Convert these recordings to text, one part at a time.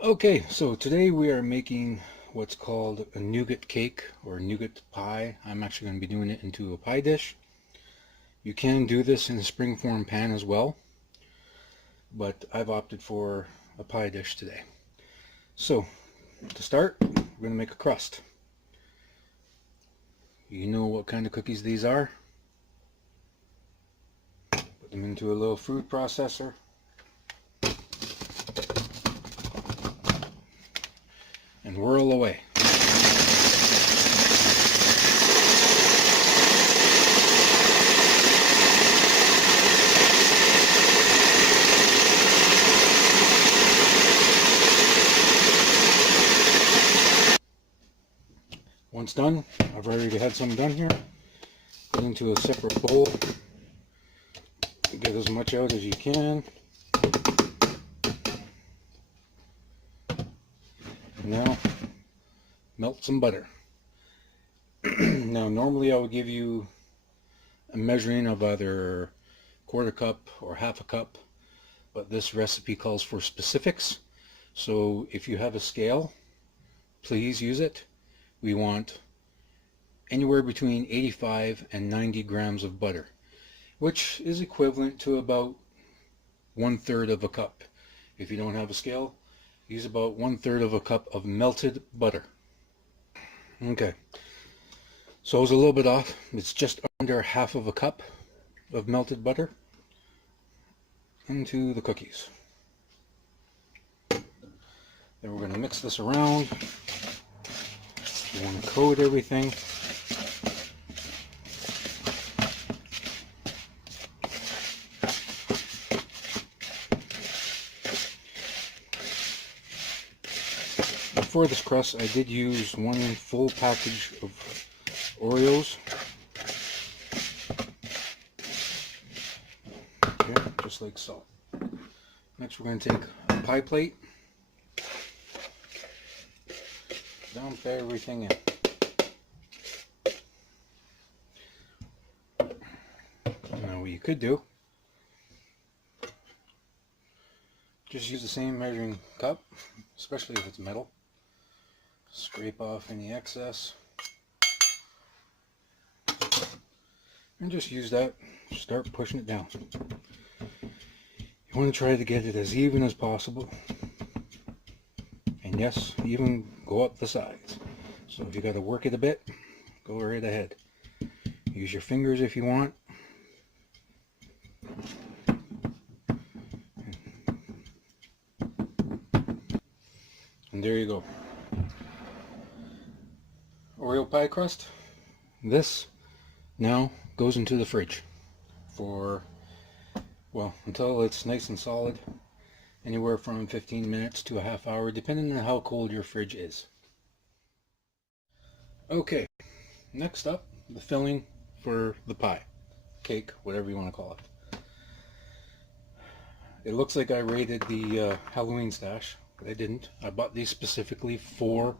Okay, so today we are making what's called a nougat cake or nougat pie. I'm actually going to be doing it into a pie dish. You can do this in a springform pan as well, but I've opted for a pie dish today. So, to start, we're going to make a crust. You know what kind of cookies these are. Put them into a little food processor. And whirl away. Once done, I've already had some done here. Put into a separate bowl. Get as much out as you can. Now, melt some butter. Now, normally I would give you a measuring of either quarter cup or half a cup, but this recipe calls for specifics. So if you have a scale, please use it. We want anywhere between 85 and 90 grams of butter, which is equivalent to about 1/3 of a cup. If you don't have a scale, use about 1/3 of a cup of melted butter. Okay, so I was a little bit off. It's just under half of a cup of melted butter into the cookies. Then we're going to mix this around. You want to coat everything. For this crust, I did use one full package of Oreos. Okay, just like so. Next, we're going to take a pie plate, dump everything in. Now, what you could do, just use the same measuring cup, especially if it's metal. Scrape off any excess. And just use that, start pushing it down. You want to try to get it as even as possible. And yes, even go up the sides. So if you got to work it a bit, go right ahead. Use your fingers if you want. And there you go. Oreo pie crust. This now goes into the fridge for, well, until it's nice and solid, anywhere from 15 minutes to a half hour, depending on how cold your fridge is. Okay, next up, the filling for the pie, cake, whatever you want to call it. It looks like I raided the Halloween stash, but I didn't. I bought these specifically for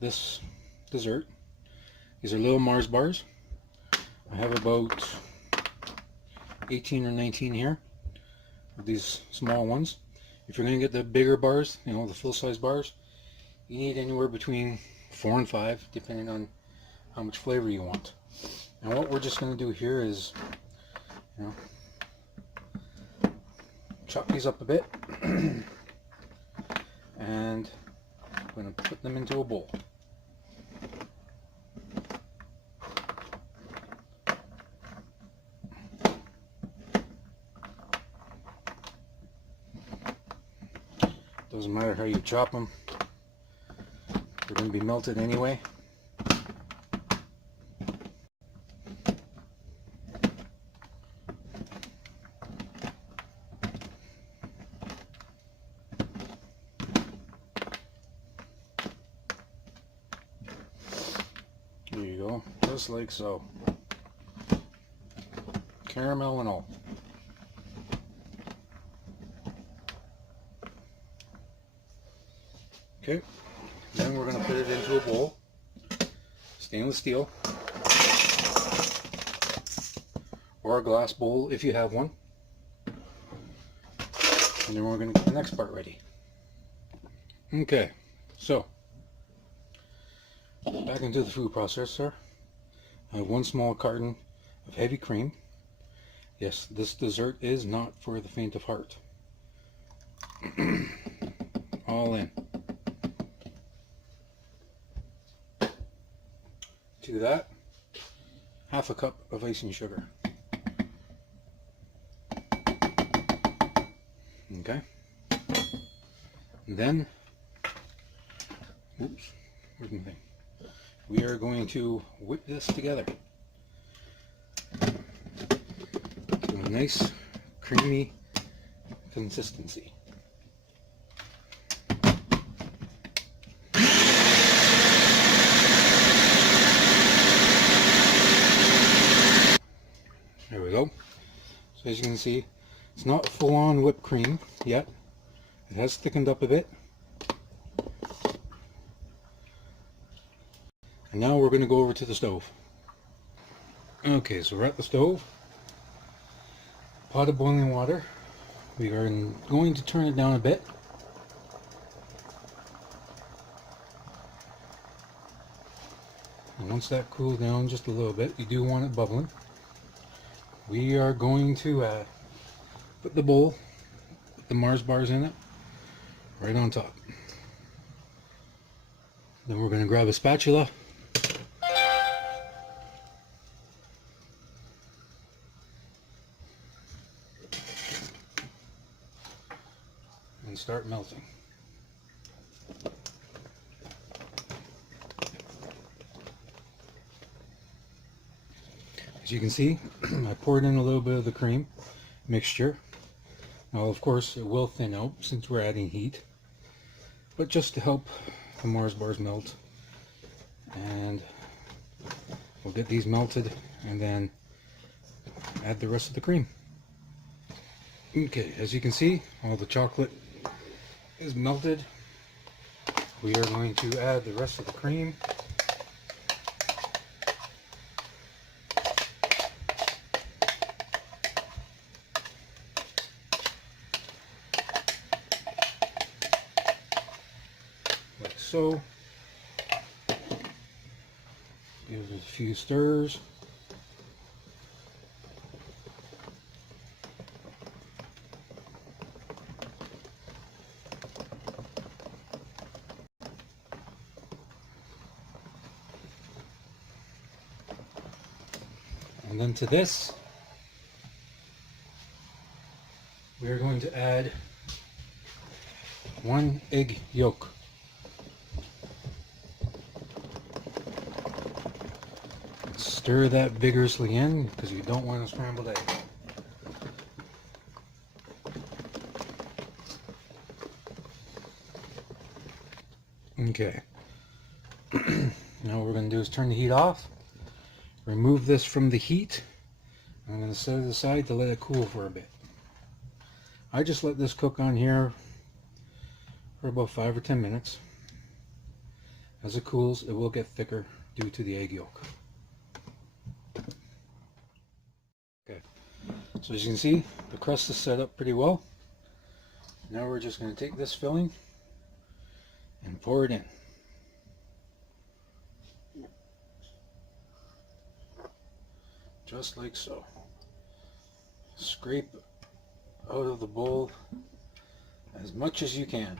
this dessert. These are little Mars bars. I have about 18 or 19 here of these small ones. If you're going to get the bigger bars, you know, the full-size bars, you need anywhere between 4 and 5, depending on how much flavor you want. And what we're just going to do here is, you know, chop these up a bit, and I'm going to put them into a bowl. Doesn't matter how you chop them, they're going to be melted anyway. There you go, just like so. Caramel and all. Okay, then we're going to put it into a bowl, stainless steel, or a glass bowl if you have one. And then we're going to get the next part ready. Okay, so back into the food processor. I have one small carton of heavy cream. Yes, this dessert is not for the faint of heart. All in. To that, half a cup of icing sugar. Okay. And then, oops, where's my thing? We are going to whip this together to a nice creamy consistency. There we go. So as you can see, it's not full-on whipped cream yet. It has thickened up a bit. And now we're going to go over to the stove. Okay, so we're at the stove. Pot of boiling water. We are going to turn it down a bit. And once that cools down just a little bit, you do want it bubbling. We are going to put the bowl with the Mars bars in it right on top. Then we're going to grab a spatula and start melting. As you can see, I poured in a little bit of the cream mixture. Now of course it will thin out since we're adding heat, but just to help the Mars bars melt. And we'll get these melted and then add the rest of the cream. Okay, as you can see, all the chocolate is melted. We are going to add the rest of the cream. Like so. Give it a few stirs. And then to this, we are going to add 1 egg yolk. Stir that vigorously in because you don't want a scrambled egg. Okay. Now what we're going to do is turn the heat off. Remove this from the heat. I'm going to set it aside to let it cool for a bit. I just let this cook on here for about 5 or 10 minutes. As it cools, it will get thicker due to the egg yolk. Okay, so as you can see, the crust is set up pretty well. Now we're just going to take this filling and pour it in. Just like so. Scrape out of the bowl as much as you can.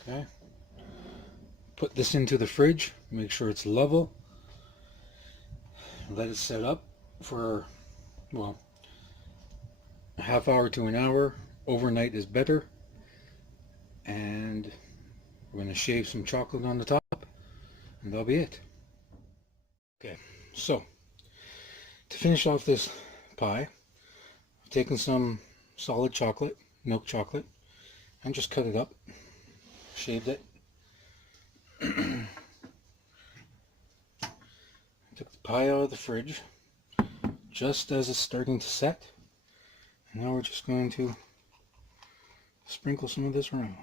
Okay. Put this into the fridge, make sure it's level. Let it set up for, well, a half hour to an hour. Overnight is better. And we're going to shave some chocolate on the top, and that'll be it. Okay, so to finish off this pie, I've taken some solid chocolate, milk chocolate, and just cut it up, shaved it. Took the pie out of the fridge just as it's starting to set. And now we're just going to sprinkle some of this around.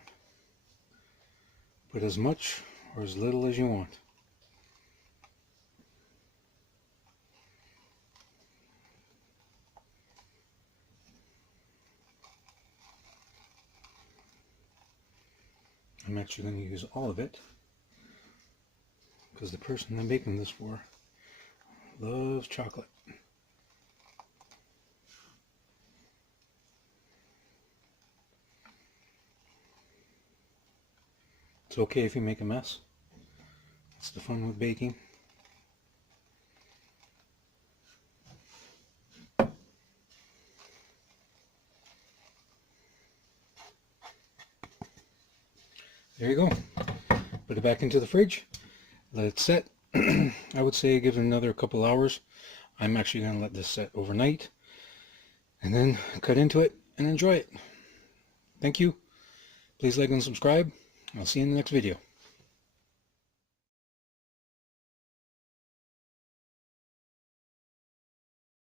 Put as much or as little as you want. I'm actually going to use all of it because the person I'm baking this for loves chocolate. It's okay if you make a mess. That's the fun with baking. There you go. Put it back into the fridge. Let it set. I would say give it another couple hours. I'm actually going to let this set overnight. And then cut into it and enjoy it. Thank you. Please like and subscribe. I'll see you in the next video.